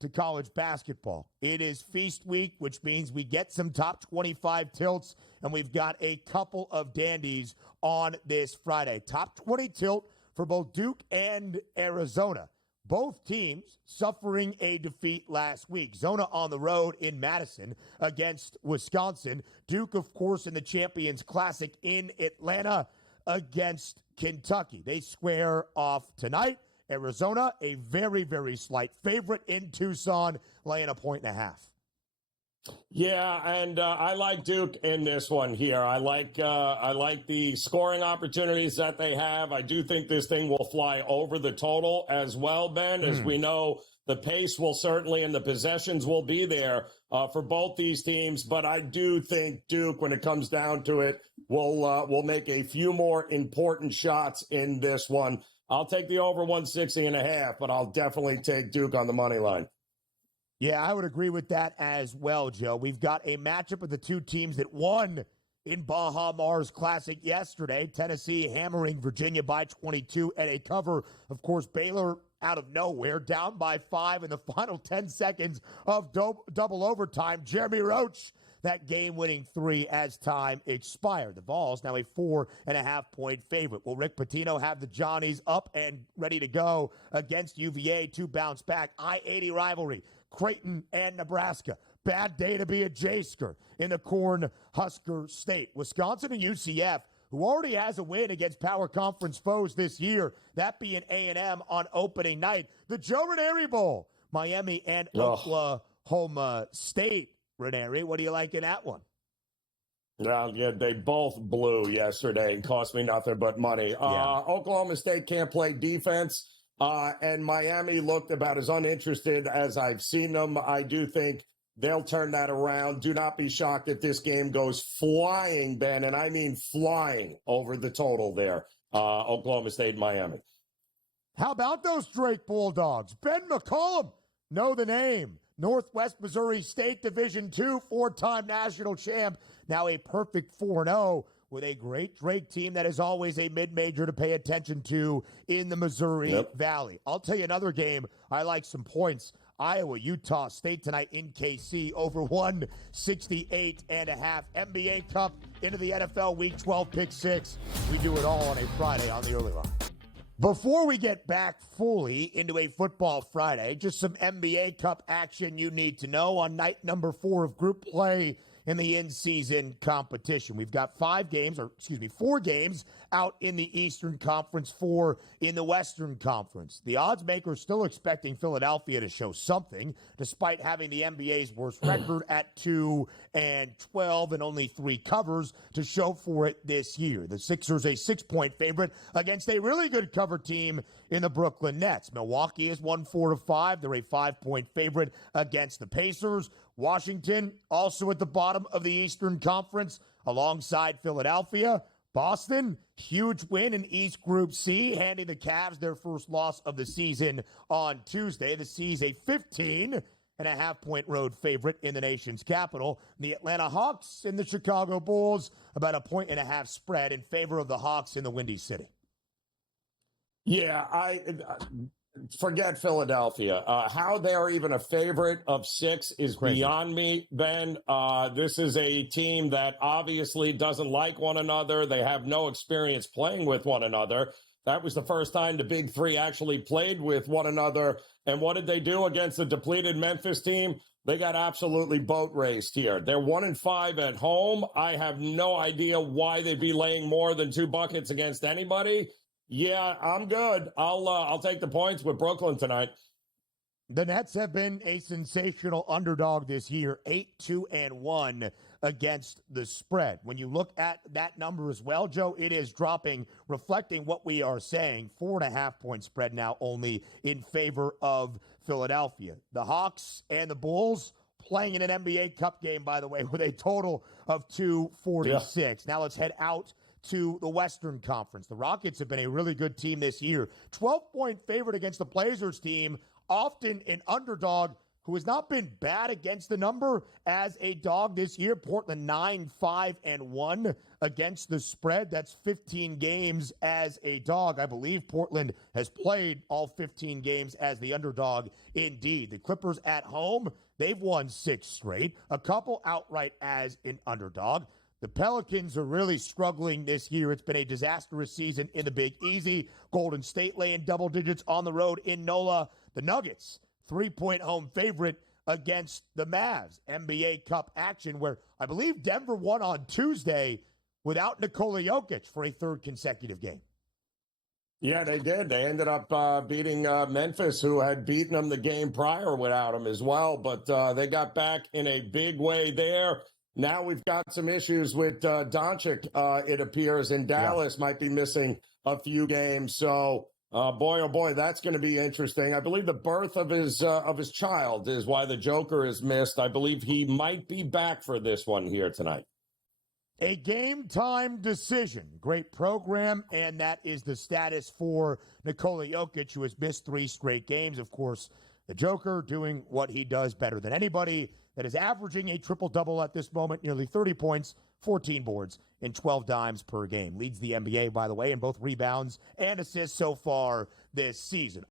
to college basketball. It is feast week, which means we get some top 25 tilts, and we've got a couple of dandies on this Friday. Top 20 tilt for both Duke and Arizona. Both teams suffering a defeat last week. Zona on the road in Madison against Wisconsin. Duke, of course, in the Champions Classic in Atlanta against Kentucky. They square off tonight. Arizona, a very, very slight favorite in Tucson, laying 1.5. Yeah, and I like Duke in this one here. I like the scoring opportunities that they have. I do think this thing will fly over the total as well, Ben. As we know, the pace will certainly and the possessions will be there for both these teams. But I do think Duke, when it comes down to it, will make a few more important shots in this one. I'll take the over 160.5, but I'll definitely take Duke on the money line. Yeah, I would agree with that as well, Joe. We've got a matchup of the two teams that won in Baja Mars Classic yesterday. Tennessee hammering Virginia by 22 and a cover. Of course, Baylor out of nowhere, down by 5 in the final 10 seconds of double overtime. Jeremy Roach, that game-winning 3 as time expired. The Vols now a 4.5-point favorite. Will Rick Pitino have the Johnnies up and ready to go against UVA to bounce back? I-80 rivalry, Creighton and Nebraska. Bad day to be a J-sker in the Cornhusker State. Wisconsin and UCF, who already has a win against power conference foes this year, that being A&M on opening night. The Joe Ranieri Bowl, Miami and Oklahoma State. Ranieri, what do you like in that one? Yeah, they both blew yesterday and cost me nothing but money. Oklahoma State can't play defense, and Miami looked about as uninterested as I've seen them. I do think they'll turn that around. Do not be shocked if this game goes flying, Ben, and I mean flying over the total there. Oklahoma State, Miami. How about those Drake Bulldogs? Ben McCollum, know the name. Northwest Missouri State Division II, 4-time national champ, now a perfect 4-0 with a great Drake team that is always a mid-major to pay attention to in the Missouri Valley. I'll tell you another game. I like some points. Iowa, Utah State tonight in KC, over 168.5. NBA Cup into the NFL Week 12 Pick 6. We do it all on a Friday on the Early Line. Before we get back fully into a Football Friday, just some NBA Cup action you need to know on night number 4 of group play in the in-season competition. We've got 4 games out in the Eastern Conference, 4 in the Western Conference. The odds makers still expecting Philadelphia to show something, despite having the NBA's worst record at 2-12 and only 3 covers to show for it this year. The Sixers a 6-point favorite against a really good cover team in the Brooklyn Nets. Milwaukee is 1-4-5. They're a 5-point favorite against the Pacers. Washington also at the bottom of the Eastern Conference alongside Philadelphia. Boston, huge win in East Group C, handing the Cavs their first loss of the season on Tuesday. The C's a 15.5-point road favorite in the nation's capital. The Atlanta Hawks and the Chicago Bulls, about a 1.5 spread in favor of the Hawks in the Windy City. Yeah, I forget Philadelphia. How they're even a favorite of 6 is beyond me, Ben. This is a team that obviously doesn't like one another. They have no experience playing with one another. That was the first time the Big Three actually played with one another. And what did they do against the depleted Memphis team? They got absolutely boat raced here. They're 1-5 at home. I have no idea why they'd be laying more than 2 buckets against anybody. Yeah, I'm good. I'll take the points with Brooklyn tonight. The Nets have been a sensational underdog this year, 8-2-1 against the spread. When you look at that number as well, Joe, it is dropping, reflecting what we are saying. 4.5-point spread now only in favor of Philadelphia. The Hawks and the Bulls playing in an NBA Cup game, by the way, with a total of 246. Now let's head out to the Western Conference. The Rockets have been a really good team this year. 12-point favorite against the Blazers team, often an underdog who has not been bad against the number as a dog this year. Portland 9-5-1 against the spread. That's 15 games as a dog. I believe Portland has played all 15 games as the underdog. Indeed, the Clippers at home, they've won 6 straight, a couple outright as an underdog. The Pelicans are really struggling this year. It's been a disastrous season in the Big Easy. Golden State laying double digits on the road in NOLA. The Nuggets, 3-point home favorite against the Mavs. NBA Cup action where I believe Denver won on Tuesday without Nikola Jokic for a third consecutive game. Yeah, they did. They ended up beating Memphis, who had beaten them the game prior without him as well. But they got back in a big way there. Now we've got some issues with Doncic, it appears, and Dallas might be missing a few games. So, boy, oh boy, that's going to be interesting. I believe the birth of his child is why the Joker is missed. I believe he might be back for this one here tonight. A game-time decision. Great program, and that is the status for Nikola Jokic, who has missed 3 straight games. Of course, the Joker doing what he does better than anybody, that is averaging a triple-double at this moment, nearly 30 points, 14 boards, and 12 dimes per game. Leads the NBA, by the way, in both rebounds and assists so far this season.